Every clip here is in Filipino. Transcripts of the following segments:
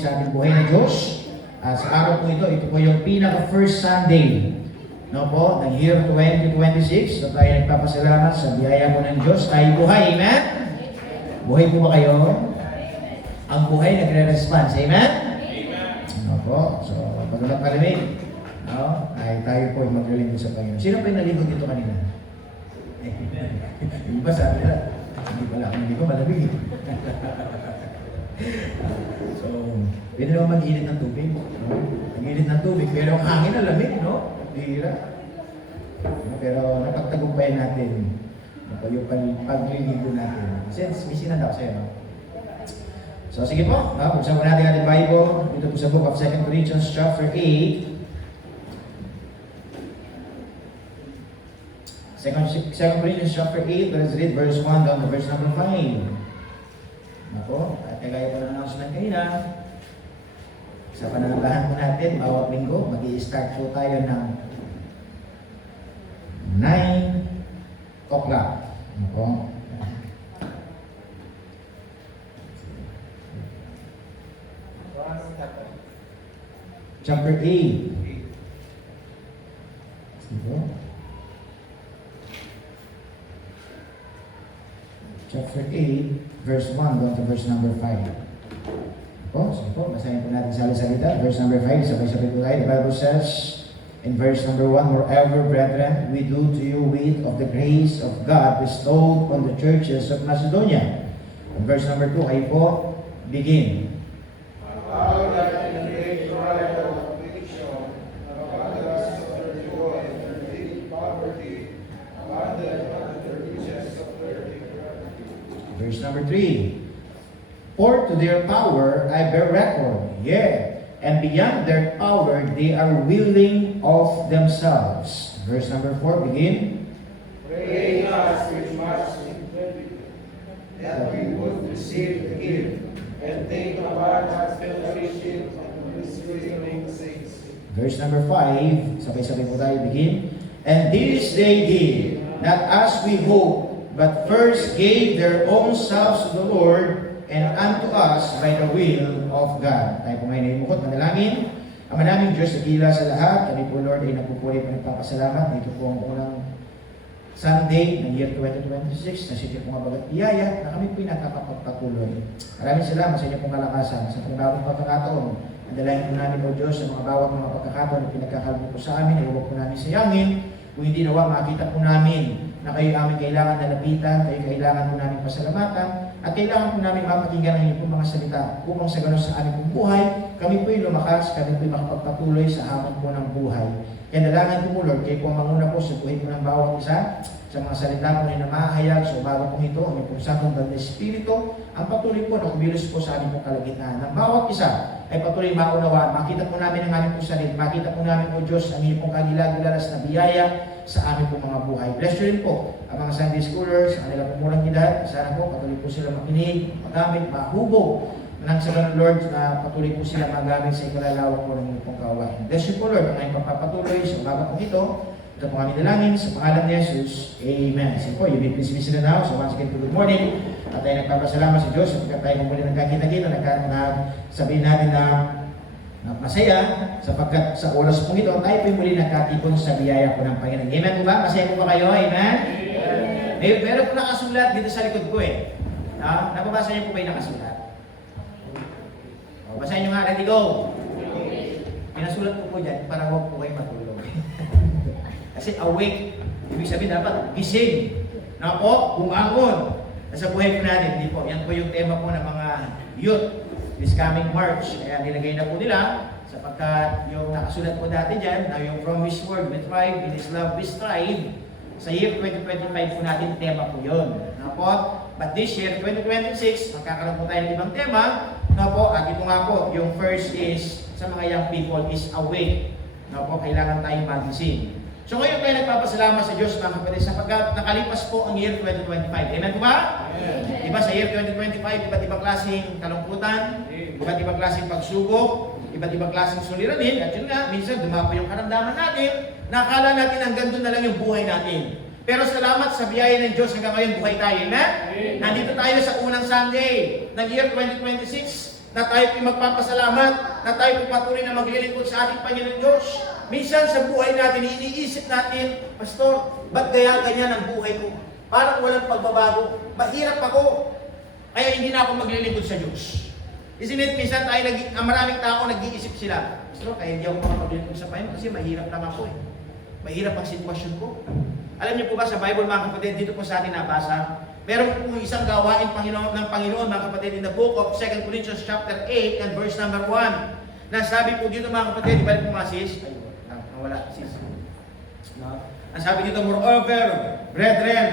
sa ating buhay na Diyos. Sa araw po ito po yung pinaka-first Sunday, no po, ng year 2026. So tayo nagpapasalamat sa biyaya po ng Diyos. Tayo buhay, amen? Buhay po ba kayo? Ang buhay nagre-response, amen? No po, so pag ulat malamig, no, ay tayo po ay maglilingkod sa Panginoon. Sino pa yung nalingkod dito kanina? Yung ba sabi na, hindi ko malamig. So, pwede naman mag-init ng tubig. No? Mag-init ng tubig, pero ang hangin na lamig, no? Bihira. Pero napagtagumpayan natin yung pagliligo natin. Since, may sinanap sa'yo, no? So, sige po. Buksan mo natin ating Bible. Dito po sa book of 2 Corinthians chapter 8. 2 Corinthians chapter 8, let's read verse 1 down to verse number 5. Nako, at kagaya po ng announcement kanina, sa pananambahan po natin, bawat linggo, mag-i-start po tayo ng 9 o'clock. Nako. Chapter 8. Sige. Chapter 8, verse 1, doon to verse number 5. Sige po, basahin po natin sa salita. Verse number 5, sabay-sabay po tayo. The Bible says, in verse number 1, moreover, brethren, we do to you wit of the grace of God bestowed on the churches of Macedonia. And verse number 2, ay po, begin. Verse number 3. For to their power I bear record, yea, and beyond their power they are willing of themselves. Verse number 4, begin. Praying us with much sincerity that we would receive the gift and think about God's fellowship and His reasoning saints. Verse number 5, sabay-sabay po tayo, begin. And this they did, not as we hope, but first gave their own selves to the Lord and unto us by the will of God. Tayo po ngayon ay mukot, manalangin. Ang manaming Diyos na kila sa lahat, kami po Lord ay nagpupuri po nagpapasalamat. Ito po ang unang Sunday ng year 2026 na siya pong mabagat biyaya na kami po ay nakakapagpatuloy. Maraming salamat sa inyo pong kalakasan, sa pong bawat pagkakataon. Ang dalayan po namin o Diyos sa mga bawat mga pagkakataon na pinagkakalbo po sa amin, ay huwag po namin sayangin. Kung hindi nawa, makita po namin na kayo aming kailangan na lapitan, kayo kailangan po namin pasalamatan, at kailangan po namin mapakinggan ang inyong mga salita upang sa ganun sa aming pong buhay, kami po'y lumakas, kami po'y makapagpatuloy sa hamon po ng buhay. Kaya dalangin po Lord, kayo po manguna po sa buhay po ng bawat isa, sa mga salita po na namahayag, sa umaga pong ito, ang pong Santong Banal na Espiritu, ang patuloy po na kumilos po sa aming pong kalagitnaan. Ang bawat isa ay patuloy maunawaan, makita po namin ang aming pong sarili, makita po namin po Diyos ang inyong pong kagilag-gilaras na biyaya sa aming pong mga buhay. Bless you rin po ang mga Sunday schoolers, ang nila pong murang edad. Sana po patuloy po sila makinig, magamit, mahubog nang sa ganun Lord na patuloy po sila magamit sa ikalalawak po ng inyong pong kawain. Bless you po Lord ang ngayong pagpapatuloy sa umaga pong ito. Ito po kami dalangin sa pangalan ni Jesus. Amen. Sige po, you may please be seated now. So once again, good morning. At tayo nagpapasalamat sa Diyos sapagkat tayo muli nagkakita-kita, sabihin natin na masaya sapagkat sa oras pong ito, tayo po muli nagkatipon sa biyaya po ng Panginoon. Amen po ba? Masaya po ba kayo? Amen? Amen. Meron po nakasulat dito sa likod ko eh. Nababasa niyo po ba yung nakasulat? Basahin nyo nga, ready go! Pinasulat po po dyan para huwag po kayo matulog. Kasi awake, ibig sabihin dapat gising. Na po, bumangon. Nasa buhay po natin, hindi po. Yan po yung tema po ng mga youth this coming March. Kaya nilagay na po nila sapagkat yung nakasulat po dati dyan, na yung from His word we thrive, in His love we strive. Sa year 2025 po natin, tema po yun. Na po, but this year, 2026, magkakaroon po tayo ng ibang tema. Na po, at ito nga po, yung first is, sa mga young people, is awake. Na po, kailangan tayong magising. So ngayon tayo nagpapasalamat sa Diyos mga kapatid sapagkat nakalipas po ang year 2025. Amen po ba? Amen. Diba sa year 2025, iba't ibang klaseng kalungkutan, iba't ibang klaseng pagsubok, iba't ibang klaseng suliranin, at yun nga, minsan dumapo yung karamdaman natin, nakala natin hanggang doon na lang yung buhay natin. Pero salamat sa biyaya ng Diyos hanggang ngayon buhay tayo. Amen? Nandito tayo sa unang Sunday ng year 2026. na tayo po'y magpapasalamat, na tayo po'y patuloy na maglilingkod sa ating Panginoon Diyos. Minsan sa buhay natin, iniisip natin, Pastor, ba't kaya ganyan ang buhay ko? Parang walang pagbabago. Mahirap ako. Kaya hindi na ako maglilingkod sa Diyos. Isn't it, minsan tayo, maraming tao nag-iisip sila, Pastor, kaya hindi ako makapaglingkod sa Panginoon kasi mahirap lang ako eh. Mahirap ang sitwasyon ko. Alam niyo po ba sa Bible, mga kapatid, dito po sa atin nabasa, meron po isang gawain ng Panginoon, mga kapatid, in the book of 2 Corinthians chapter 8 and verse number 1. Na sabi po dito, mga kapatid, ibalik po mga sis. Ayun, nawala sis. No? Ang sabi dito, moreover, brethren,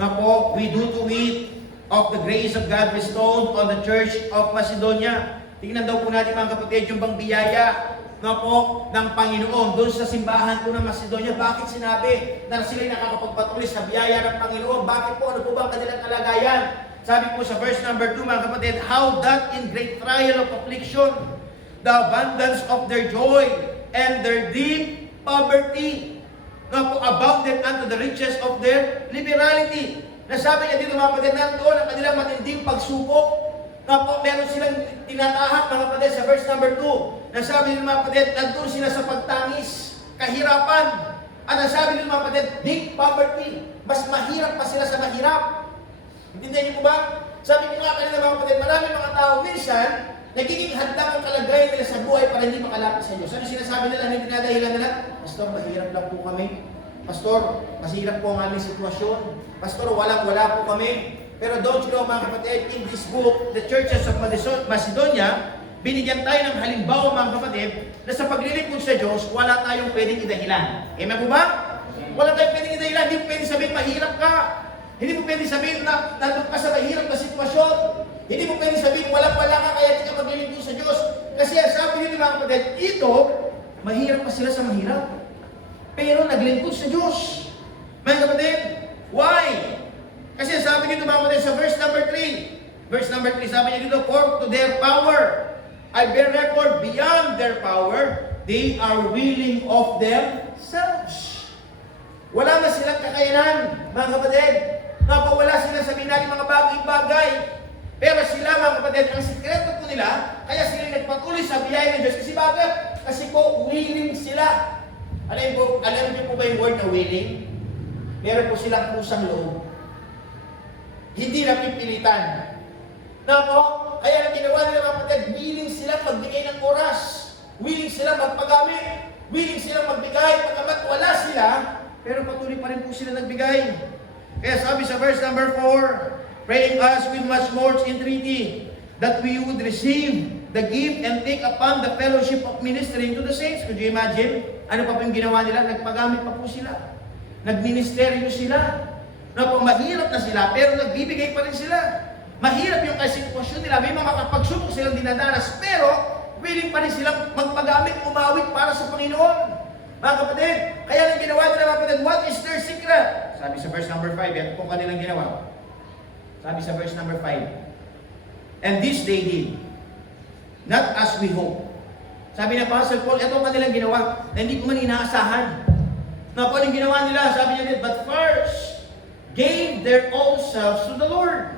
na po, we do to eat of the grace of God bestowed on the church of Macedonia. Tingnan daw po natin, mga kapatid, yung bang biyaya na po ng Panginoon doon sa simbahan po ng Macedonia. Bakit sinabi na sila'y nakakapagpatuloy sa biyaya ng Panginoon? Bakit po? Ano po ba ang kanilang kalagayan? Sabi po sa verse number 2, mga kapatid, how that in great trial of affliction, the abundance of their joy and their deep poverty, na po abounded unto the riches of their liberality. Nasabi niya dito, mga kapatid, nandoon ang kanilang matinding pagsubok. Na po, meron silang tinatahak, mga kapatid, sa verse number 2. Nasabi nila, mga kapatid, nandun sila sa pagtangis, kahirapan. At nasabi nila, mga kapatid, deep poverty. Mas mahirap pa sila sa mahirap. Intindihan niyo po ba? Sabi ko nga kanila, mga kapatid, marami mga tao minsan, nagiging handang ang kalagayan nila sa buhay para hindi makalapit sa Diyos. Ano sinasabi nila? Ano yung dinadahilan nila? Pastor, mahirap lang po kami. Pastor, masirap po ang aming sitwasyon. Pastor, walang-wala po kami. Pero don't you know, mga kapatid, in this book, the churches of Macedonia, binigyan tayo ng halimbawa, mga kapatid, na sa paglilingkod sa Diyos, wala tayong pwedeng idahilan. Amen po ba? Wala tayong pwedeng idahilan. Hindi mo pwedeng sabihin mahirap ka. Hindi mo pwedeng sabihin na nandun ka sa mahirap na sitwasyon. Hindi mo pwedeng sabihin walang-wala ka kaya hindi ka maglilingkod sa Diyos. Kasi ang sabi nila, mga kapatid, ito, mahirap pa sila sa mahirap. Pero naglingkod sa Diyos. Mga kapatid, why? Kasi sabi dito, mga kapatid, sa verse number 3. Verse number 3, sabi niya dito, for to their power, I bear record beyond their power, they are willing of themselves. Wala na silang kakayanan, mga kapatid. Napawala sila sa natin mga bagay-bagay. Pero sila, mga kapatid, ang sikreto po nila, kaya sila nagpatuloy sa biyaya ng Diyos. Kasi bakit? Kasi po, willing sila. Alam niyo po ba yung word na willing? Meron po silang pusang loob. Hindi na pipilitan. Na po, kaya ang ginawa nila, mga kapatid, willing silang magbigay ng oras. Willing silang magpagamit. Willing silang magbigay. Pagkamat wala sila, pero patuloy pa rin po sila nagbigay. Kaya sabi sa verse number 4, praying us with much more entreaty, that we would receive the gift and take upon the fellowship of ministering to the saints. Could you imagine? Ano pa po yung ginawa nila? Nagpagamit pa po sila. Nagministeryo sila. Na po, mahirap na sila, pero nagbibigay pa rin sila. Mahirap yung sitwasyon nila. May mga pagsubok silang dinadanas, pero willing pa rin silang magpagamit, umawit para sa Panginoon. Mga kapatid, kaya lang ginawa nila, mga kapatid, what is their secret? Sabi sa verse number 5, ito po kanilang ginawa. Sabi sa verse number 5, and this they did, not as we hope. Sabi na Apostle Paul, ito ang kanilang ginawa, na hindi ko man inaasahan. Na po ang ginawa nila, sabi niya, but first, gave their own selves to the Lord.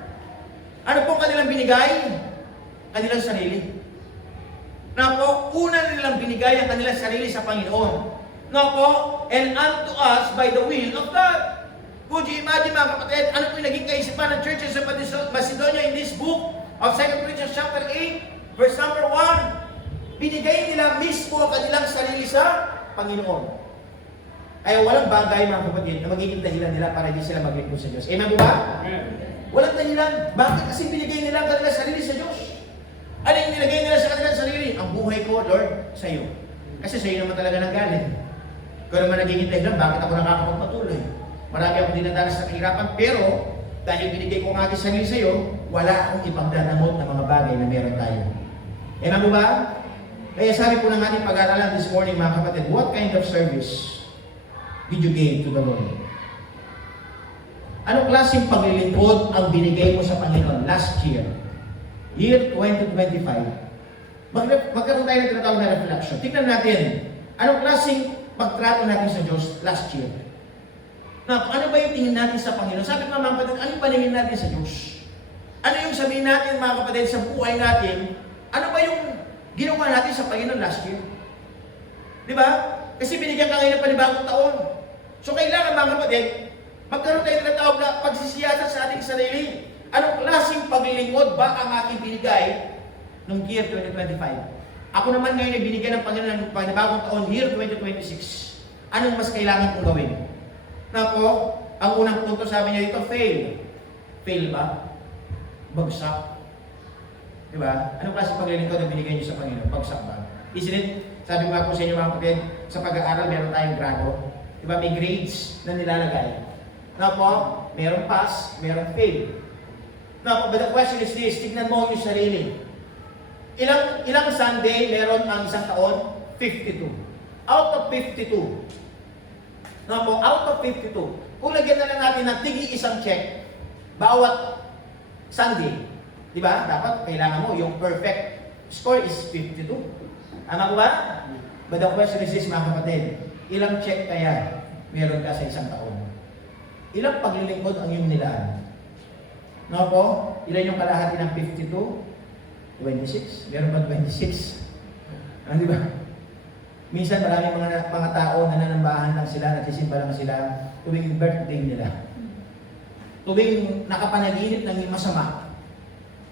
Ano po kanilang binigay? Kanilang sarili. Na po, una nilang binigay ang kanilang sarili sa Panginoon. Na po, and unto us by the will of God. Could you imagine, mga kapatid, ano po yung naging kaisipan ng churches of Macedonia in this book of 2 Corinthians chapter 8, verse number 1? Binigay nila mismo ang kanilang sarili sa Panginoon. Ay walang bagay, mga kapatid, na magiging dahilan nila para hindi sila maglingkod sa Diyos. Amen po ba? Amen. Walang dahilan. Bakit? Kasi binigay nila ang kanilang sarili sa Diyos. Ano yung nilagay nila sa kanilang sarili? Ang buhay ko, Lord, sa iyo. Kasi sa iyo naman talaga nanggaling. Kung naman nagiging dahilan, bakit ako nakakapagpatuloy? Marami akong dinadanas sa kahirapan, pero dahil binigay ko ang aking sarili sa iyo, wala akong ibang danamot na mga bagay na meron tayo. Amen po ba? Kaya sabi po ng ating pag-aaralan this morning, mga kapatid, what kind of service did you give to the Lord? Anong klaseng paglilingkod ang binigay mo sa Panginoon last year? Year 2025. Magkaroon tayo ng tinatawag na reflection. Tignan natin, anong klaseng pagtrato natin sa Diyos last year? Na, ano ba yung tingin natin sa Panginoon? Sabi ko mga kapatid, ano yung paningin natin sa Diyos? Ano yung sabihin natin, mga kapatid, sa buhay natin? Ano ba yung ginawa natin sa Panginoon last year? Di ba? Kasi binigyan ka ngayon ng panibagong taon. So kailangan mga kapatid, magkaroon tayo ng tawag na pagsisiyasat sa ating sarili. Anong klaseng paglilingkod ba ang aking binigay noong year 2025? Ako naman ngayon ay binigyan ng Panginoon ng panibagong taon, year 2026. Anong mas kailangan kong gawin? Na po, ang unang punto sabi niya dito, fail. Fail ba? Bagsak. Diba? Anong klaseng paglilingkod na binigay niyo sa Panginoon? Bagsak ba? Isn't it? Sabi ko nga po sa inyo mga kapatid, sa pag-aaral meron tayong grado. Diba? May grades na nilalagay. Na po, merong pass, merong fail. Na po, but the question is this, tignan mo yung sarili. Ilang Sunday meron ang isang taon? 52. Out of 52. Na po, out of 52. Kung lagyan na lang natin ng tigi isang check, bawat Sunday, di ba? Dapat kailangan mo yung perfect score is 52. Tama ko ba? But the question is this, mga kapatid, ilang check kaya meron ka sa isang taon? Ilang paglilingkod ang iyong nilaan? No po? Ilan yung kalahati ng 52? 26? Meron ba 26? Di ba? Minsan maraming mga tao na nanambahan lang sila, nagsisimba lang sila tuwing birthday nila. Tuwing nakapanaginip ng masama,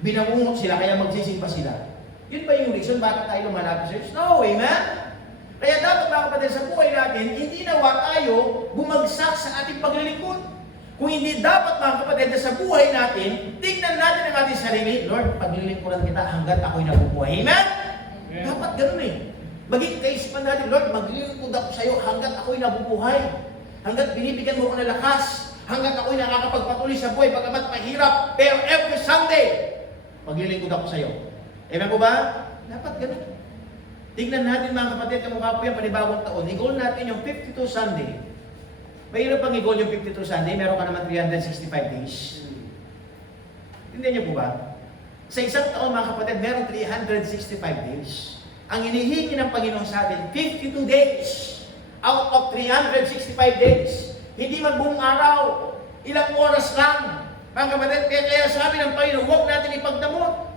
binangungot sila kaya magsisimba sila. Yun ba yung reason bakit tayo lumalapit sa Diyos? No way, man! Kaya dapat mga kapatid sa buhay natin, hindi nawa tayo bumagsak sa ating paglilingkod. Kung hindi dapat mga kapatid na sa buhay natin, tingnan natin ang ating sarili, Lord, paglilingkuran kita hanggat ako'y nabubuhay. Amen? Yeah. Dapat ganun eh. Maging kaisipan natin, Lord, maglilingkod ako sa iyo hanggat ako'y nabubuhay. Hanggat binibigyan mo ko ng lakas. Hanggat ako'y nakakapagpatuloy sa buhay, bagamat mahirap, pero every Sunday, maglilingkod ako sa iyo. Amen po ba? Dapat ganun. Tignan natin mga kapatid, kamukha po yung panibagong taon. I-goal natin yung 52 Sunday. Mahirap pang i-goal yung 52 Sunday, meron ka naman 365 days. Hindi niyo po ba? Sa isang taon mga kapatid, meron 365 days. Ang inihingi ng Panginoon sa atin, 52 days out of 365 days. Hindi man buong araw, ilang oras lang. Mga kapatid, kaya sabi ng Panginoon, huwag natin ipagdamot.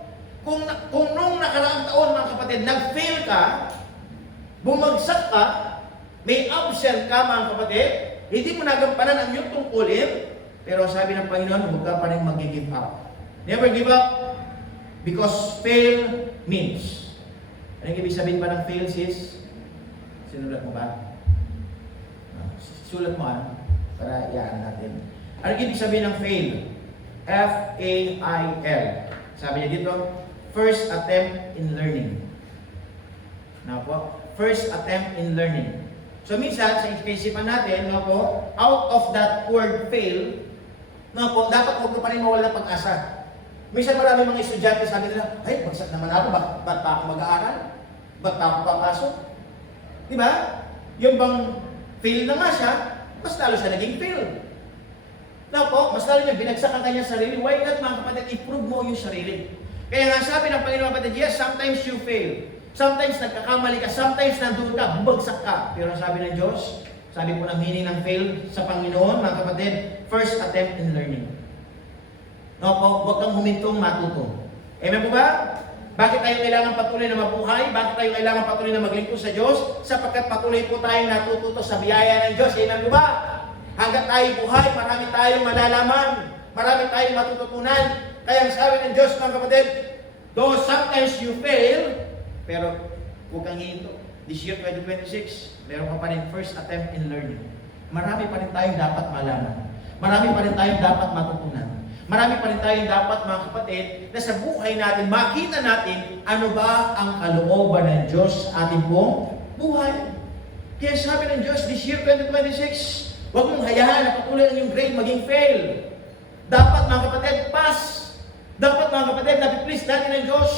Kung nung nakaraang taon, mga kapatid, nag-fail ka, bumagsak ka, may absent ka, mga kapatid, hindi mo nagampanan ang iyong tungkulin, pero sabi ng Panginoon, huwag ka pa rin mag-give up. Never give up, because fail means. Anong ibig sabihin ba ng fail, sis? Sinulat mo ba? Sulat mo para iyaan natin. Anong ibig sabihin ng fail? F-A-I-L. Sabi niya dito, first attempt in learning. Now po, first attempt in learning. So minsan, sa isipan natin, no po, out of that word fail, no po, dapat huwag pa rin mawala ng pag-asa. Minsan marami mga estudyante sabi nila, ay, bagsak naman ako, ba't pa ako mag-aaral? Ba't pa ako papasok? Di ba? Yung bang fail na nga siya, mas lalo siya naging fail. No po, mas lalo niya binagsak ang kanyang sarili. Why not, mga kapatid, improve mo yung sarili? Kaya nga sabi ng Panginoon kapatid, yes, sometimes you fail. Sometimes nagkakamali ka, sometimes nandun ka, bumagsak ka. Pero sabi ng Diyos, sabi po ng meaning ng fail sa Panginoon, mga kapatid, first attempt in learning. No po, huwag kang humintong matuto. Amen po ba? Bakit tayo kailangan patuloy na mabuhay? Bakit tayo kailangan patuloy na maglingkod sa Diyos? Sapagkat patuloy po tayong natututo sa biyaya ng Diyos. Amen po ba? Hanggat tayo buhay, marami tayong malalaman. Marami tayong matututunan. Kaya ang sabi ng Diyos, mga kapatid, though sometimes you fail, pero huwag kang hinto. This year, 2026, meron ka pa rin first attempt in learning. Marami pa rin tayong dapat malaman. Marami pa rin tayong dapat matutunan. Marami pa rin tayong dapat, mga kapatid, na sa buhay natin, makita natin ano ba ang kalooban ng Diyos sa ating pong buhay. Kaya sabi ng Diyos, this year, 2026, huwag mong hayaan na patuloy ang iyong grade maging fail. Dapat, mga kapatid, pass. Dapat, mga kapatid, na-please natin ng Diyos.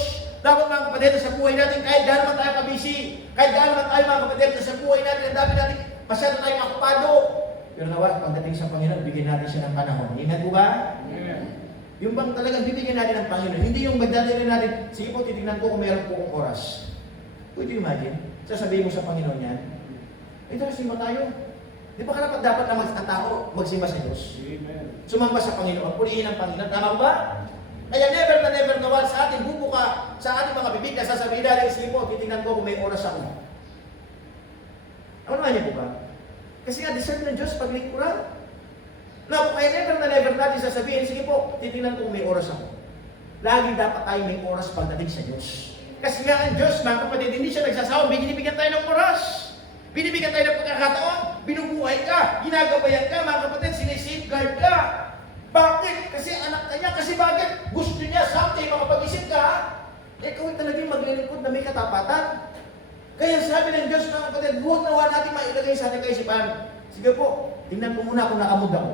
Dapat, mga kapatid, na sa buhay natin, kahit gaano man tayo kabisi, kahit gaano man tayo, mga kapatid, na sa buhay natin, ang dami natin, masyado tayong akupado. Pero nawa, pagdating sa Panginoon, bigyan natin siya ng panahon. Amen po ba? Yeah. Yung bang talagang bibigyan natin ng Panginoon, hindi yung magdadali natin, sige po, titignan ko kung meron po akong oras. Could you imagine? Sasabihin mo sa Panginoon yan, ito, simba tayo. Di ba karapat dapat na ang tao magsimba sa Diyos? Amen. Sumamba sa Panginoon, pulihin ang Panginoon. Tama ba? Kaya never na never na once sa ating bubuka, sa ating mga bibig na sasabihin natin, sige po, titingnan ko kung may oras ako. Ano naman niyo po ba? Kasi nga, deserve ng Diyos paglingkuran. Now, kaya never natin sasabihin, sige po, titingnan ko kung may oras ako. Lagi dapat tayo may oras pagdating sa Diyos. Kasi nga ang Diyos, mga kapatid, hindi siya nagsasawa, binibigyan tayo ng oras. Binibigyan tayo ng pagkakataon, binubuhay ka, ginagabayan ka, mga kapatid, sinisafeguard ka. Bakit? Kasi anak ka niya. Kasi bakit? Gusto niya someday makapag-isip ka, ikaw ay talagang maglilingkod na may katapatan. Kaya sabi ng Diyos, mga kapatid, huwag nawa natin mailagay sa ating kaisipan. Sige po, tingnan ko muna kung nakamod ako.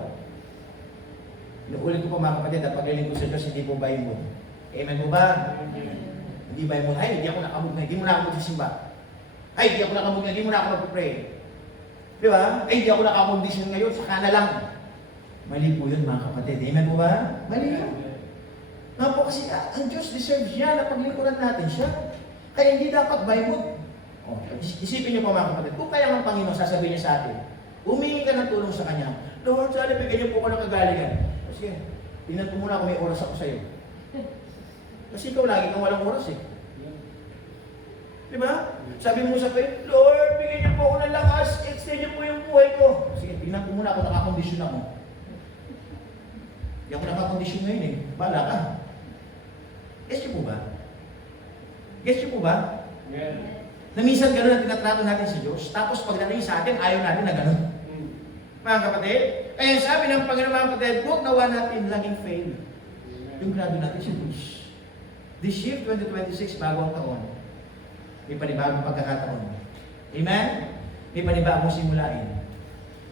Inuulit ko po mga kapatid, at paglilingkod sa Diyos, hindi po ba yung mood? Amen po ba? Hindi ba yung mood? Ay, hindi ako nakamod na, hindi mo na ako magsisimba. Ay, hindi ako nakamod na, hindi mo na ako mag-pray. Di ba? Ay, hindi ako nakamondisyon ngayon, saka na lang. Mali po yun mga kapatid. Amen po ba? Mali yun. Nga po kasi ang Diyos deserves niya na paglingkuran natin siya. Kaya hindi dapat by mood. Oh, isipin niyo po mga kapatid, kung kaya ng Panginoon sasabihin niya sa atin, humingi ka ng tulong sa Kanya. Lord, sana bigyan niyo po ko ng kagalingan. Sige, tingnan ko muna kung may oras ako sa iyo. Kasi ikaw lagi kang walang oras eh. Di ba? Sabi mo sa kayo, Lord, bigyan niyo po ako ng lakas, extend niyo po yung buhay ko. Sige, tingnan ko muna kung nakakondisyon ako. Hindi ako nakakondisyon ngayon eh. Bala ka. Guess niyo po ba? Guess niyo po ba? Yeah. Na minsan gano'n ang tinatrato natin sa Diyos, tapos pagdating sa atin, ayaw natin na gano'n. Mga kapatid, kaya sabi ng Panginoon mga kapatid, huwag nawa natin laging fail. Yung grado natin sa Diyos. This year, 2026, bagong taon. May panibagong pagkakataon. Amen? May panibagong simulain.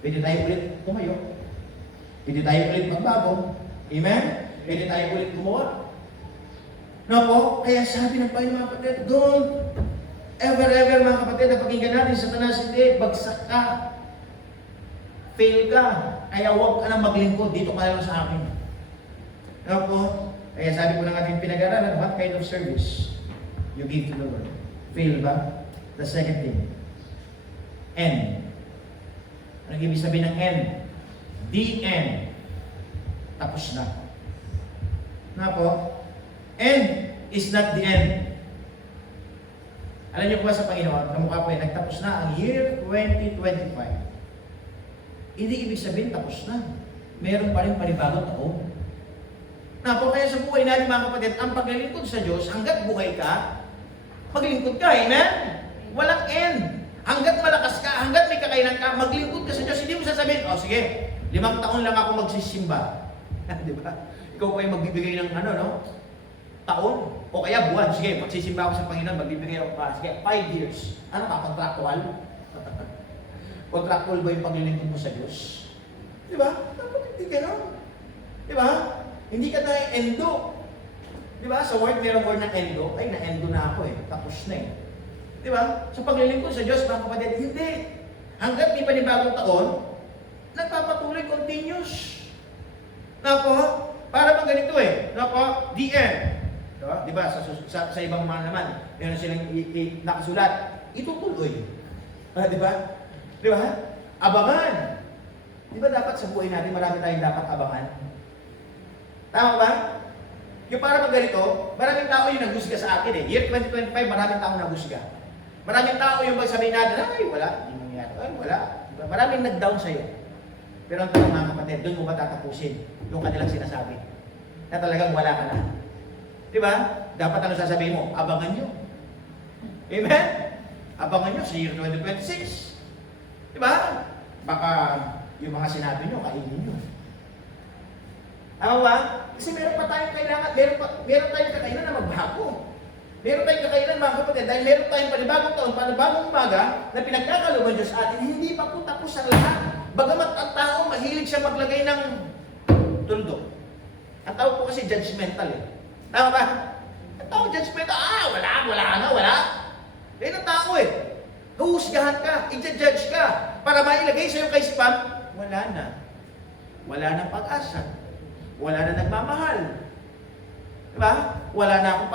Pwede tayo ulit tumayo. Pwede tayo ulit magbago. Amen? Pwede tayo ulit gumawa. No po? Kaya sabi ng Panginoon mga kapatid, don't ever, mga kapatid, na pakinggan natin sa tanas, hindi, bagsak ka. Fail ka. Kaya huwag ka na maglingkod. Dito ka lang sa akin. Ano po? Kaya sabi ko ng ating pinag-aralan, what kind of service you give to the Lord? Fail ba? The second thing. End. Anong ibig sabihin ng end? The end. Tapos na. Ano po? End is not the end. Alam niyo po ba sa Panginoon, kamukha po yan, nagtapos na ang year 2025. Hindi ibig sabihin tapos na. Meron pa rin panibagong taon. Po, kaya sa buhay natin mga kapatid, ang paglilingkod sa Diyos, hanggat buhay ka, maglingkod ka, amen? Walang end. Hanggat malakas ka, hanggat may kakainan ka, maglingkod ka sa Diyos. Hindi mo sasabihin, oh sige, 5 taon lang ako magsisimba. Di ba? Ikaw pa yung magbibigay ng taon, o kaya buwan. Sige, magsisimba ako sa Panginoon, magbibigay ako pa. Sige, 5 years. Ano ka, contractual? Contractual ba yung paglilingkod mo sa Diyos? Di ba? Dapat hindi gano'n. Di ba? Hindi ka na endo. Di ba? Sa word, merong word na endo. Ay, na-endo na ako eh. Tapos na eh. Di ba? Sa paglilingkod sa Diyos, mga kapatid, hindi. Hanggat may panibagong taon, nagpapatuloy, continuous. Napo, para bang ganito eh. Napo, the end. Diba? Diba? Sa ibang mga naman, meron silang nakasulat, itutuloy. Diba? Diba? Abangan. Diba dapat sa buhay natin, marami tayong dapat abangan? Tama ba? Yung para bang ganito, maraming tao yung naghusga sa akin eh. Year 2025, maraming tao naghusga. Maraming tao yung magsabihin natin, ay wala, hindi mangyari. Ay wala. Diba? Maraming nag-down sa'yo. Pero ang tanong mga kapatid, doon mo ba tatapusin yung kanilang sinasabi? Na talagang wala ka na. Diba? Dapat ano sasabihin mo? Abangan nyo. Amen? Abangan nyo sa year 2026. Diba? Baka yung mga sinabi nyo, kainin nyo. Tama ba? Kasi meron pa tayong kailangan, meron tayong kakainan na magbago. Meron tayong kakainan mga kapatid, dahil meron tayong panibagong taon, panibagong umaga, na pinagkakaluban Diyos sa atin, hindi pa po tapos ang lahat. Bagamat ang tao, mahilig siya maglagay ng tuldok. Ang tao po kasi judgmental eh. Tama ba? Ang tao judgmental, wala. Yan ang tao eh. Huhusgahan ka, i-judge ka, para mailagay sa iyong kaisipan, wala na. Wala na pag-asa. Wala na nagmamahal. Diba? Wala na akong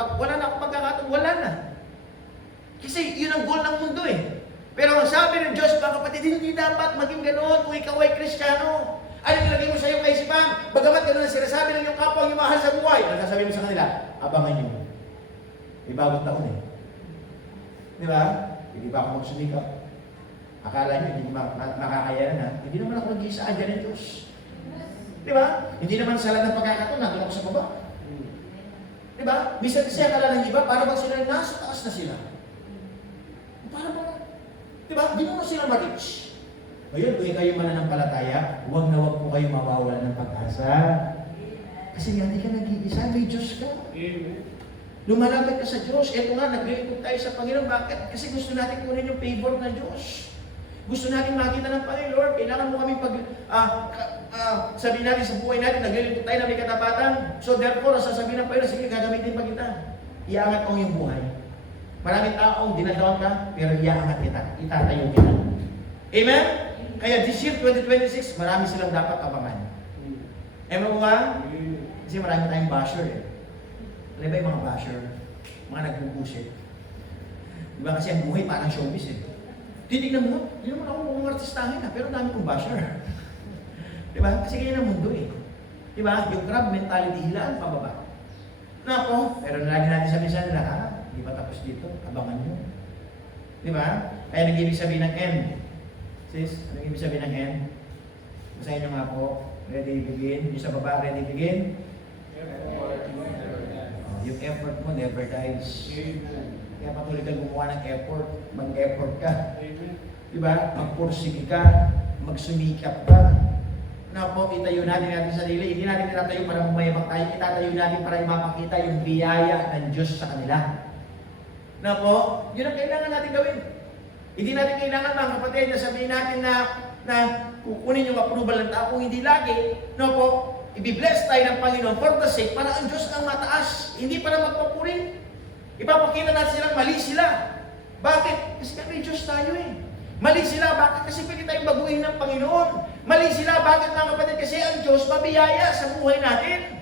pagkakataon, wala na. Kasi yun ang goal ng mundo eh. Pero ang sabi ng Diyos, mga kapatid, hindi dapat maging ganoon kung ikaw ay Kristiyano. Ano yung nilagay mo sa iyong kaisipan? Bagamat ganun ang sinasabi ng iyong kapwa ang iyong mahal sa buhay. Ano sasabihin mo sa kanila? Abangan nyo. May bagong taon eh. Di ba? Hindi pa ako magsumikap. Akala nyo, hindi makakayanan ha? Hindi naman ako nag-iisaan dyan ng Diyos. Di ba? Hindi naman sa lahat ng pagkakataon, nandun ako sa baba. Di ba? Bisan kasi akala ng iba, para bang sila nasa taas na sila. Para bang, di ba? Di mo sila ma-reach. Ngayon, kung kayo mananampalataya, huwag na huwag po kayo mawawala ng pag-asa. Kasi nga, hindi ka nag-iisa, may Diyos ka. Lumalapit ka sa Diyos. Ito nga, naglilingkod tayo sa Panginoon. Bakit? Kasi gusto natin kunin yung favor ng Diyos. Gusto natin makita ng Panginoon, Lord, kailangan mo kami sabihin natin sa buhay natin, naglilingkod tayo na may katapatan. So therefore, sasabihin ng Panginoon, sige, gagamitin pa kita. Iangat ko ang iyong buhay. Maraming taong dinadawan ka, pero iangat kita. Itatayo kita. Amen? Kaya this year, 2026, marami silang dapat abangan. Amen mo ba? Kasi marami tayong basher eh. Alam ba yung mga basher? Mga nagbubusit. Diba kasi ang buhay parang showbiz eh. Titignan mo, hindi naman ako mukhang artistahin na, pero dami kong basher. Diba? Kasi ganyan ang mundo eh. Diba? Yung crab mentality, hilaan pababa. Nako, pero lagi natin sabihin sa nila, hindi pa tapos dito, abangan nyo. Diba? Kaya nag-ibig sabihin ng end. Sis, ano ibig sabihin ng end? Basahin nyo nga po. Ready, begin. Yung sa baba, ready, begin. Yung effort mo never dies. Kaya patuloy ka gumawa ng effort. Mag-effort ka. Diba? Magpursige ka. Magsumikap ka. Na po, itayo natin sarili. Hindi natin tinatayo para mamayabang tayo. Itatayo natin para ipapakita yung biyaya ng Diyos sa kanila. Na po, yun ang kailangan natin gawin. Hindi natin kailangan mga kapatid na sabihin natin na kukunin yung approval ng tao. Kung hindi lagi, no po, i-bless tayo ng Panginoon for the sake para ang Diyos ang mataas. Hindi para magpapurin. Ipapakita natin silang mali sila. Bakit? Kasi may Diyos tayo eh. Mali sila. Bakit? Kasi pwede tayong baguhin ng Panginoon. Mali sila. Bakit mga kapatid? Kasi ang Diyos mabiyaya sa buhay natin.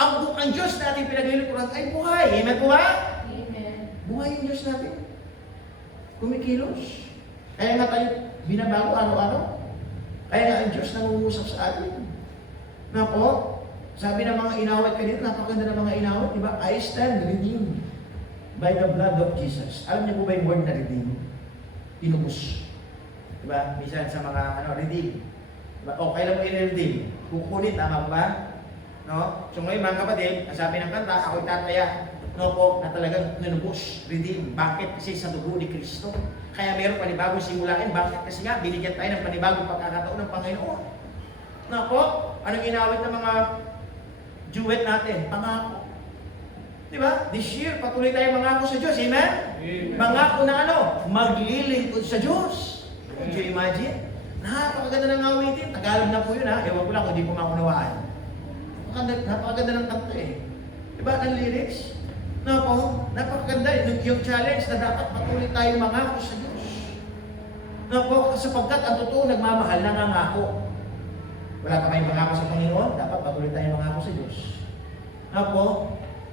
Ang Diyos natin pinaglilingkuran ay buhay. Amen po ba? Amen. Buhay yung Diyos natin. Kumikilos. Kaya nga tayo binabago araw-araw. Kaya nga ang Diyos nangungusap sa atin. Na po, sabi ng mga inawit kanina, napakaganda ng mga inawit, di ba? I stand redeemed by the blood of Jesus. Alam niyo po ba yung word na redeem? Tinubos. Di ba? Minsan sa mga, redeem. Diba? O, kailan mo i-redeem? Kukunin, tama ba? No? So ngayon mga kapatid, sabi ng kanta, ako'y tataya. No po, na talagang ninubos, redeem. Bakit? Kasi sa dugo ni Kristo. Kaya meron panibagong simulain. Bakit? Kasi nga, binigyan tayo ng panibagong pagkakataon ng Panginoon. No po, anong inawit ng mga duet natin? Pangako. Diba? This year, patuloy tayo mangako sa Diyos. Amen? Amen. Mangako na ano? Maglilingkod sa Diyos. Could you imagine? Napakaganda ng awitin. Tagalog na po yun ha. Ewan ko lang kung di po makunawaan. Napakaganda ng kanta eh. Diba? Ang lyrics? Napakaganda. Yung challenge na dapat patuloy tayo mangako sa Diyos. Sapagkat ang totoo nagmamahal, nangangako. Wala pa kayong mangako sa Panginoon, dapat patuloy tayo mangako sa Diyos.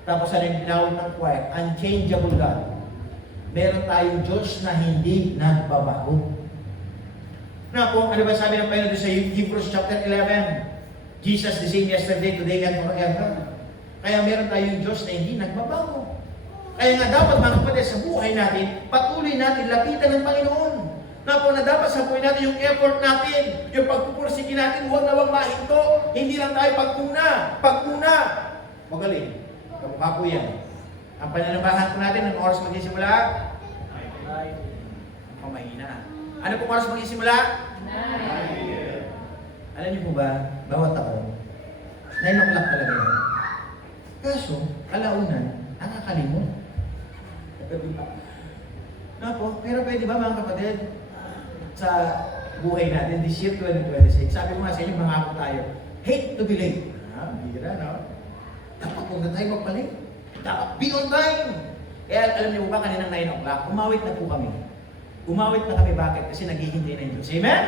Tapos ano yung pinawag ng choir? Unchangeable God. Meron tayong Diyos na hindi nagbabago. Ano ba sabi ng Panginoon sa Hebrews chapter 11? Jesus the same yesterday, today, and forever. Kaya meron tayong Diyos na hindi nagbabago. Kaya nga dapat mga kapatid sa buhay natin, patuloy natin lapitan ng Panginoon. Na dapat sa buhay natin yung effort natin, yung pagpupursige natin, huwag na huwag mahinto. Hindi lang tayo pagkuna. Magaling. Kamukha po yan. Ang pananabahan po natin, ng oras magsisimula? Mahina na. Ano po oras magsisimula? 9. Alam niyo po ba, bawat taon, 9 o'clock talaga yan. Kaso, alaunan, nakakalimot. Pero pwede ba mga kapatid, sa buhay natin, this year 2026, sabi ko nga sa inyo, mangako tayo, hate to be late. Bira, no? Dapat huwag na tayo magpalit. Dapat be on time. Kaya alam niyo ba, kaninang 9 o'clock, umawit na po kami. Umawit na kami, bakit? Kasi naghihintay na yung Diyos. Amen?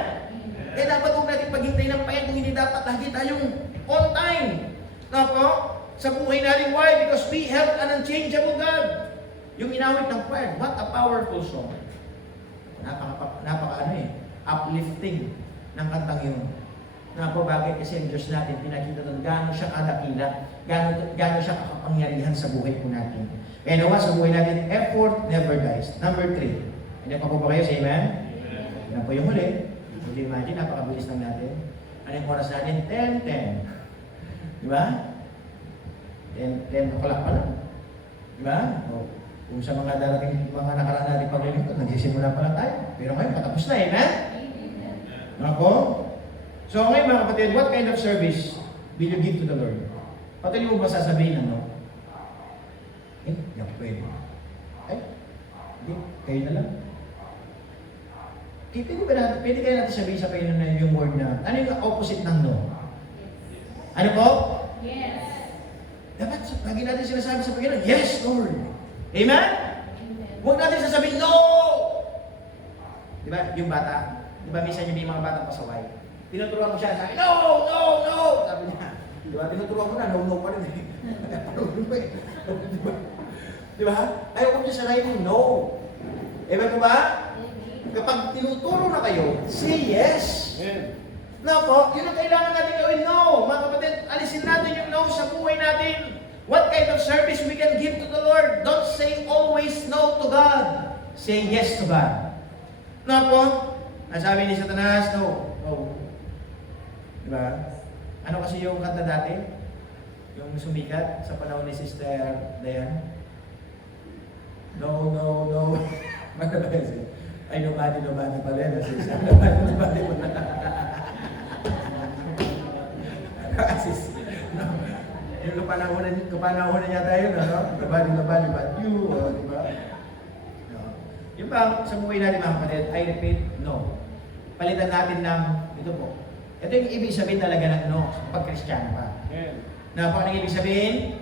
Kaya dapat huwag natin paghintay ng payan kung hindi dapat lagi tayong on time. Sa buhay natin, why? Because we have an unchangeable God. Yung inawit ng choir, what a powerful song. Napaka uplifting ng kantang yun. Na po, bakit? Kasi ang Diyos natin, pinakita doon gaano siya kadakila, gaano siya kakapangyarihan sa buhay po natin. Kaya nawa sa buhay natin, effort never dies. Number 3. Hindi pa po ba kayo? Say amen? Yan po yung huli. Would you imagine, napakabilis lang natin. Ano yung oras natin? 10:10. Di ba? 10 o'clock pa lang. Di ba? O, kung sa mga darating, mga nakaraan natin paglilingkod, nagsisimula pa lang tayo. Pero ngayon, patapos na, amen? Ako? So ngayon mga kapatid, what kind of service will you give to the Lord? Patuloy mo ba sasabihin ano? Hindi ako pwede. Hindi, kayo na lang. Pwede kayo natin sabihin sa kayo na yung word na, ano yung opposite ng no? Ano po? Yes. Dapat lagi natin sinasabi sa Panginoon, yes, Lord. Amen? Huwag natin sasabihin, no! Di ba? Yung bata, di ba minsan yung may mga batang pasaway? Tinuturuan ko siya, sabi, no, no, no! Sabi niya, di ba? Tinuturuan ko na, no, no pa rin eh. Di ba? Ayaw ko niya sanayin yung no. Amen po ba? Kapag tinuturo na kayo, say yes. No po, yun ang kailangan natin gawin, no. Mga kapatid, alisin natin yung no sa buhay natin. What kind of service we can give to the Lord? Don't say always no to God. Say yes to God. No po, ang sabi ni Satanas, no. No. Diba? Ano kasi yung kanta dati? Yung sumikat sa panahon ni Sister Dayan? No, no, no. Ay, nobody pala yun. Nobody pala. Kasi, no. Yung kapanahonan niya tayo, no? Nobody but you, di ba? No. Yung bang sa buhay natin mga kapatid, I repeat, no. Palitan natin ng, ito po, ito yung ibig sabihin talaga ng no, pag Kristiyano ka. Na po, ang ibig sabihin?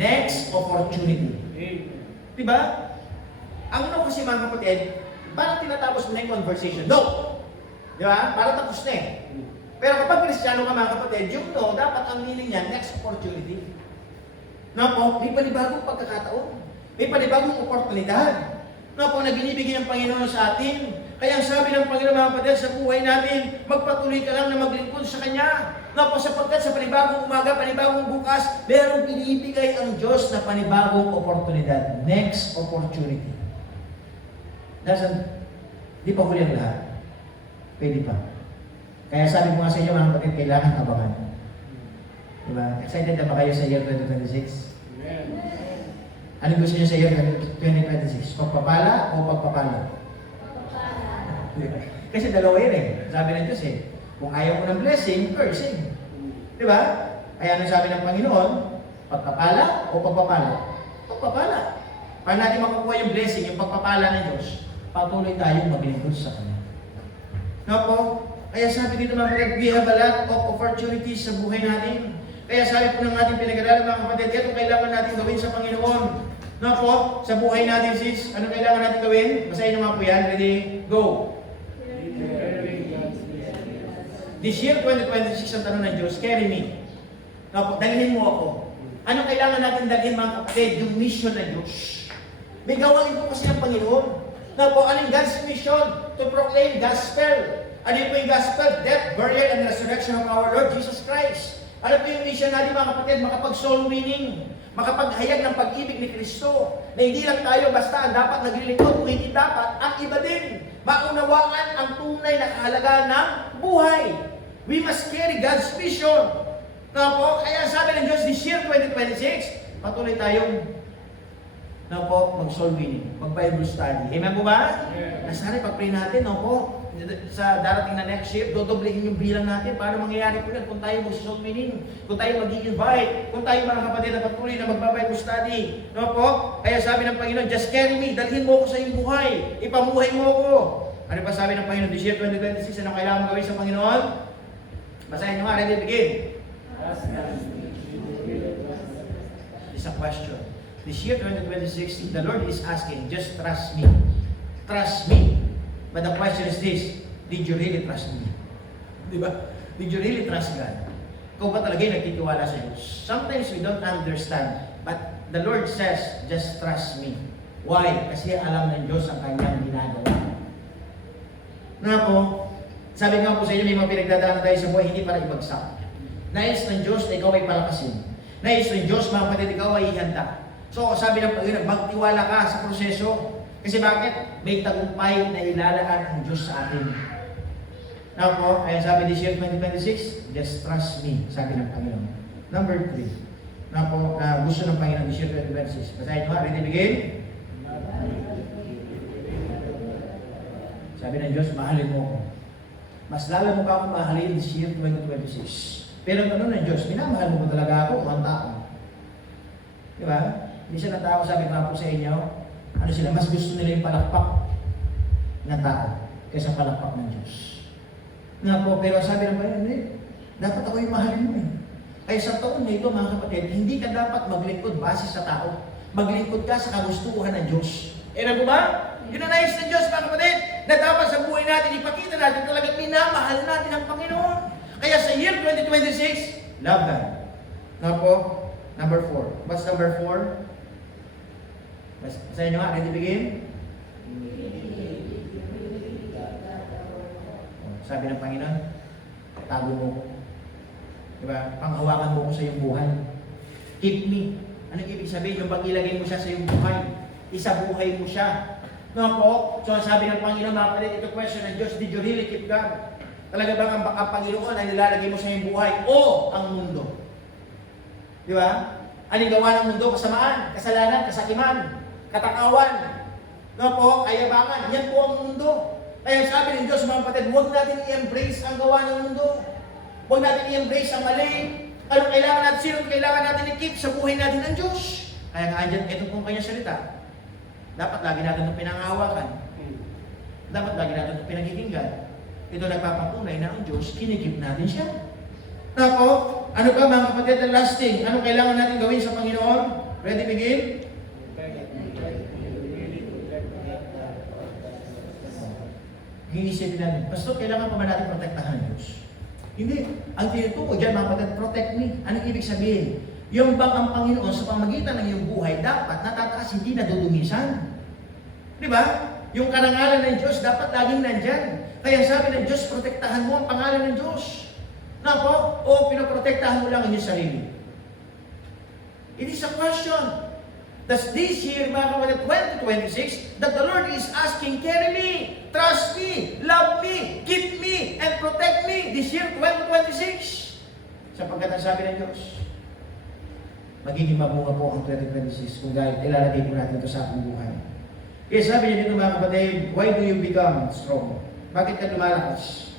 Next opportunity. Diba? Ang no kasi mga kapatid, parang tinatapos mo na yung conversation. No! Diba? Parang tapos na eh. Pero kapag Kristiyano ka mga kapatid, yung no, dapat ang meaning niya, next opportunity. No po, may panibagong pagkakataon. May panibagong oportunidad. No po, na binibigay ng Panginoon sa atin. Kaya ang sabi ng Panginoon mga kapatid sa buhay natin, magpatuloy ka lang na maglingkod sa Kanya. No po, sapagkat sa panibagong umaga, panibagong bukas, merong binibigay ang Diyos na panibagong oportunidad. Next opportunity. Di pa huli ang lahat. Pwede pa. Kaya sabi ko nga sa inyo mga kapatid, kailangan abangan. Diba? Excited na ba kayo sa year 2026? Ano gusto niyo sa year 2026? Pagpapala o pagpapala? Kasi dalawa yun eh. Sabi ng Diyos eh, kung ayaw mo ng blessing, cursing. Diba? Kaya ano sabi ng Panginoon? Pagpapala o pagpapala? Pagpapala. Para natin makukuha yung blessing, yung pagpapala ng Diyos, patuloy tayong maglingkod sa Kanya. No po? Kaya sabi dito mga kapatid, we have a lot of opportunities sa buhay natin. Kaya sabi po ng ating pinag-aralan mga kapatid, ito kailangan natin gawin sa Panginoon. No po? Sa buhay natin sis, ano kailangan natin gawin? Basahin nyo mga po yan. Ready? Go! This year 2026 ang tanong ng Diyos, carry me. No po, dalhin mo ako. Ano kailangan natin dalhin mga kapatid? Yung mission ng Diyos. May gawain po kasi ng Panginoon. No po, ano yung God's mission? To proclaim gospel. Ano po yung gospel? Death, burial, and resurrection of our Lord Jesus Christ. Ano po yung mission natin mga kapatid? Makapag-soul winning. Makapaghayag ng pag-ibig ni Kristo. Na hindi lang tayo basta ang dapat naglilingkod, kung hindi dapat, ang iba din. Maunawaan ang tunay na kahalaga ng buhay. We must carry God's mission. Na po, kaya sabi ng Diyos, this year 2026, patuloy tayong na po, mag-soul winning, mag-Bible study. Amen po ba? Yeah. Sana pag-pray natin, no po, sa darating na next year, dodoblehin yung bilang natin. Paano mangyayari po yan? Kung tayo mag-soul winning, kung tayo mag-i-invite, kung tayo mga kapatid na patuloy na mag-Bible study. No po? Kaya sabi ng Panginoon, just carry me, dalhin mo ako sa iyong buhay, ipamuhay mo ako. Ano pa sabi ng Panginoon, this year 2026, ano kailangan gawin sa Panginoon? Basahin nyo nga, ready, begin. It's a question. This year, 2026, the Lord is asking, just trust me. Trust me. But the question is this, did you really trust me? Diba? Did you really trust God? Ikaw ba talaga yung nagtitiwala sa Diyos? Sometimes we don't understand, but the Lord says, just trust me. Why? Kasi alam ng Diyos ang kanyang ginagawa. Na po, Sabi nga po sa inyo, may mga pinagdadaanan tayo sa buhay, hindi para ibagsak. Nais ng Diyos na ikaw ay palakasin. Nais ng Diyos, mga kapatid, ikaw ay ihanda. So, sabi ng Panginoon, magtiwala ka sa proseso. Kasi bakit? May tagumpay na ilalaan ang Diyos sa atin. Now po, ayan sabi this year 2026, just trust me, sabi ng Panginoon. Number 3, na po, na gusto ng Panginoon this year 2026. Basahin nyo nga, ready begin? Sabi ng Diyos, mahalin mo ako. Mas lalo mo pa akong mahalin this year 2026. Pero ano ng Diyos, minamahal mo talaga ako, ang tao. Di ba? Hindi siya ng tao, sabi nga po sa inyo, ano sila, mas gusto nila yung palakpak ng tao kaysa palakpak ng Diyos. Nga po, pero sabi ng Panginoon, hindi, dapat ako yung mahalin mo eh. Kaya sa taon na ito, mga kapatid, hindi ka dapat maglingkod base sa tao. Maglingkod ka sa kagustuhan ng Diyos. Eh na ba? Yun ang nais ng Diyos, mga kapatid, na dapat sa buhay natin, ipakita natin talagang minamahal natin ang Panginoon. Kaya sa year 2026, love God. Nga po, number 4. What's number 4? Sa inyo nga, ready begin? Sabi ng Panginoon, tago mo ko. Diba? Panghawakan mo ko sa iyong buhay. Keep me. Anong ibig sabihin? Yung pag ilagay mo siya sa iyong buhay, isabuhay mo siya. No po? So sabi ng Panginoon, mga kapatid, ito question ng Diyos, did you really keep God? Talaga bang ang Panginoon ay nilalagay mo sa iyong buhay o ang mundo? Di ba? Anong gawa ng mundo? Kasamaan, kasalanan, kasakiman, katakawan, no po, kayabangan. Yan po ang mundo. Kaya sabi ng Diyos, mga kapatid, huwag natin i-embrace ang gawa ng mundo. Huwag natin i-embrace ang mali. Anong kailangan natin? Sino kailangan natin i-keep sa buhay natin ng Diyos? Kaya nga andyan, ito pong kanyang salita. Dapat lagi natin itong pinangahawakan. Dapat lagi natin itong pinagkikinggan. Ito nagpapatunay na ang Diyos, kinikip natin siya. Tapo, ano ba mga kapatid ang last thing? Anong kailangan natin gawin sa Panginoon? Ready, begin? Iisipin natin, Pastor, kailangan pa ba natin protektahan ng Diyos? Hindi. Ang tinutukoy dyan, mga kapatid, protect me. Anong ibig sabihin? Yung bang ang Panginoon sa pamagitan ng iyong buhay dapat natataas, hindi nadudumisan. Di ba? Yung karangalan ng Diyos dapat laging nandyan. Kaya sabi ng Diyos, protektahan mo ang pangalan ng Diyos. Na po? O pinoprotektahan mo lang ang iyong sarili? It is a question. Thus this year, mga kapatid, 2026, that the Lord is asking, carry me, trust me, love me, keep me, and protect me this year, 2026. Sapagkat ang sabi ng Diyos, magiging mabuha po ang 2026 kung dahil ilalagay po natin ito sa ating buhay. Kaya sabi niya dito, mga kapatid, why do you become strong? Bakit ka lumalakas?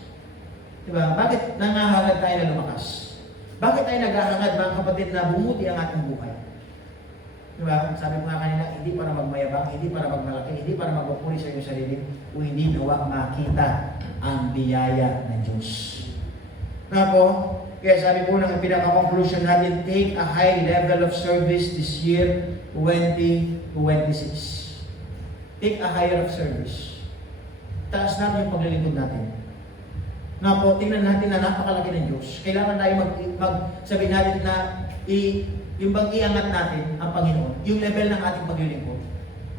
Diba? Bakit nangahangad tayo na lumakas? Bakit tayo naghahangad, mga kapatid, na bumuti ang ating buhay? Diba? Sabi ko nga kanina, hindi para magmayabang, hindi para magmalaki, hindi para magpapuri sa iyong sarili, kung hindi nawa makita ang biyaya ng Diyos. Na po, kaya sabi po ng pinaka-conclusion natin, take a high level of service this year, 2026. Take a higher of service. Taas natin yung paglilingkod natin. Na po, tingnan natin na napakalaki ng Diyos. Kailangan tayo sabihin natin na yung bang iangat natin ang Panginoon, yung level ng ating paglilingkod.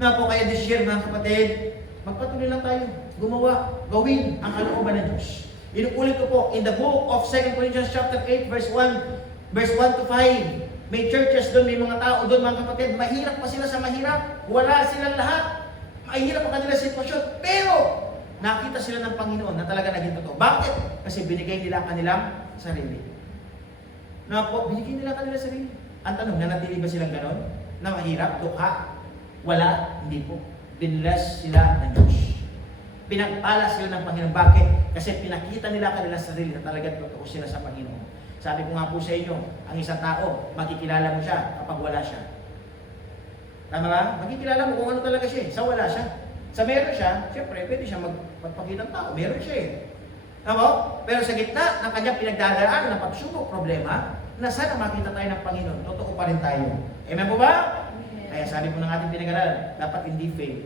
Na po, kaya this year, mga kapatid, magpatuloy lang tayo, gumawa, gawin ang kalooban ng Diyos. Inuulit ko po, in the book of 2 Corinthians chapter 8, verse 1 to 5, may churches doon, may mga tao doon, mga kapatid, mahirap pa sila sa mahirap, wala silang lahat, mahirap ang kanilang sitwasyon, pero nakita sila ng Panginoon na talaga naging totoo. Bakit? Kasi binigay nila ang kanilang sarili. Na po, binigay nila ang kanilang sarili. Ang tanong, nanatili ba silang ganon? Na mahirap, dukha? Wala, hindi po. Binless sila ng Diyos. Pinagpala sila ng Panginoon. Bakit? Kasi pinakita nila kanilang sarili na talagang totoo sila sa Panginoon. Sabi ko nga po sa inyo, ang isang tao, makikilala mo siya kapag wala siya. Tama ba? Makikilala mo kung ano talaga siya. Sa wala siya. Sa meron siya, siyempre, pwede siya magpakita ng tao. Meron siya eh. Tama? Pero sa gitna ng kanyang pinagdadaan ng pagsubok, problema, na sana makita tayo ng Panginoon, totoo pa rin tayo. Amen po ba? Kaya sabi po ng ating pinag-aralan, dapat hindi fail,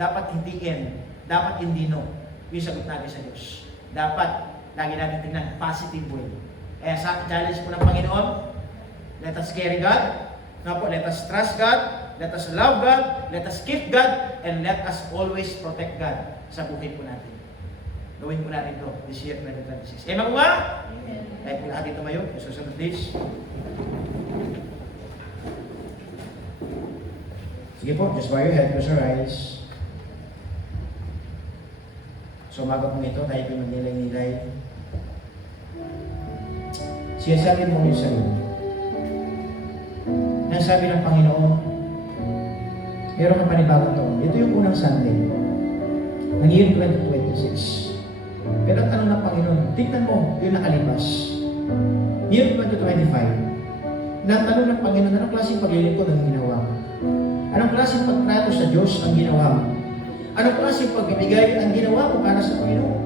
dapat hindi end, dapat hindi no. Yung sagot natin sa Diyos. Dapat, lagi natin tingnan, positive way. Kaya sa challenge po ng Panginoon, let us carry God, let us trust God, let us love God, let us keep God, and let us always protect God sa buhay po natin. Gawin po natin ito this year, 2026. Amen po ba? Kahit po lahat ito mayo, susunod this. Sige po, just bow your head, close your eyes. So umaga po ito, tayo po magnilay-nilay. Siyasabi mo yung sarili. Nang sabi ng Panginoon, meron kang panibagong taon. Ito yung unang Sunday ng year 2026. Pero ang tanong ng Panginoon, tignan mo yung nakalipas. Year 2025, na tanong ng Panginoon, anong klaseng paglilingkod ang ginawa mo? Anong klaseng pagtrato sa Diyos ang ginawa mo? Anong klaseng pagbibigay ang ginawa mo para sa Panginoon?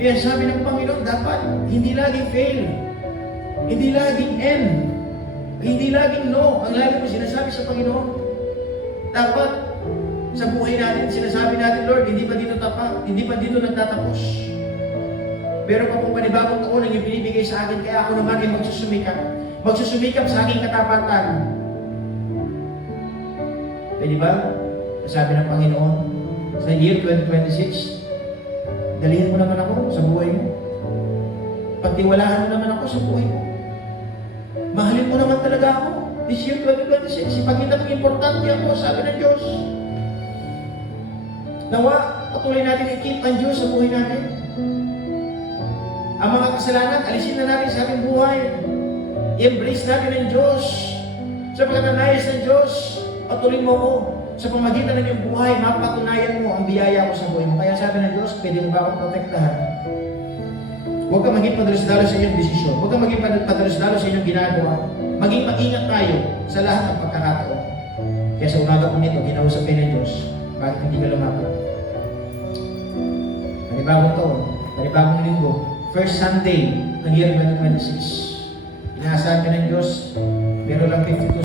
Kaya sabi ng Panginoon, dapat hindi laging fail, hindi laging end, hindi laging no. Ang lagi mo sinasabi sa Panginoon, dapat sa buhay natin, sinasabi natin, Lord, hindi pa dito tapat, hindi pa dito nagtatapos. Meron pa pong panibagong taon ang ibinibigay sa akin, kaya ako naman ay magsusumikap sa aking katapatan. Pwede ba? Sabi ng Panginoon, sa year 2026, dalihin mo naman ako sa buhay mo. Pagtiwalaan mo naman ako sa buhay mo. Mahalin mo naman talaga ako. This year 2026, ipakita mong importante ako, sabi ng Diyos. Nawa, patuloy natin i-keep ang Diyos sa buhay natin. Ang mga kasalanan, alisin na natin sa ating buhay. I-embrace natin ang Diyos. Sapagkat ang nais ng Diyos, patuloy mo ko. Sa pamagitan ng iyong buhay, mapatunayan mo ang biyaya ko sa buhay mo. Kaya sabi ng Diyos, pwede mo ba akong protektahan? Huwag kang maging padalos-dalo sa iyong desisyon. Huwag kang maging padalos-dalo sa iyong ginagawa. Maging maingat tayo sa lahat ng pagkakataon. Kaya sa umaga po nito, kinausap kayo ng Diyos. Bakit hindi ka lumapit? Panibagong taon, panibagong linggo, first Sunday ng year 2026. Inaasahan ka ng Diyos, meron lang 52